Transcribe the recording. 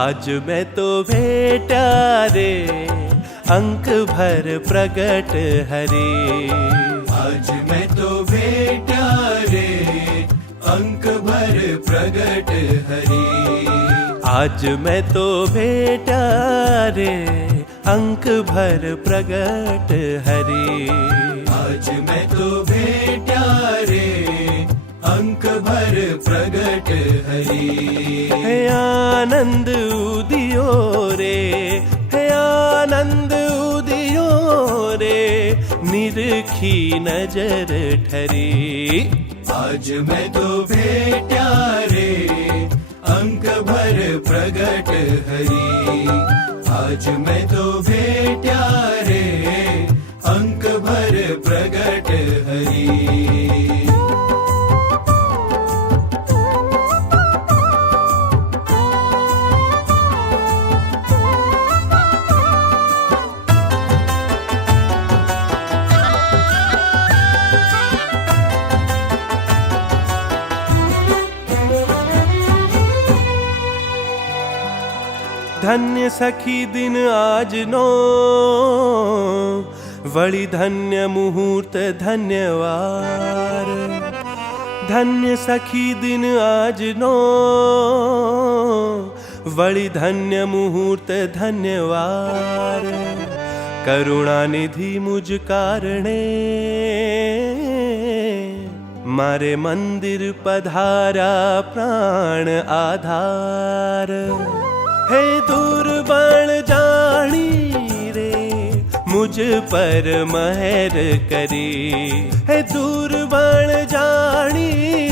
आज मैं तो भेटा रे अंक भर प्रगट हरे। आज मैं तो भेटा रे अंक भर प्रगट हरे। आज मैं तो भेटा रे अंक भर प्रगट हरे। आज मैं तो भेटा रे अंक भर प्रगट हरे। है आनंद उदियो रे, है आनंद उदियो रे, निरखी नजर ठरी। आज मैं तो भेटा रे अंक भर प्रगट हरि। आज मैं तो भेटा रे अंक भर प्रगट हरि। धन्य सखी दिन आज नो, वळी धन्य मुहूर्त धन्यवार। धन्य सखी दिन आज नो, वळी धन्य मुहूर्त धन्यवार। करुणा निधि मुझ कारणे, मारे मंदिर पधारा प्राण आधार। हे दुर्बल जानी रे मुझ पर महर करी। हे दुर्बल जानी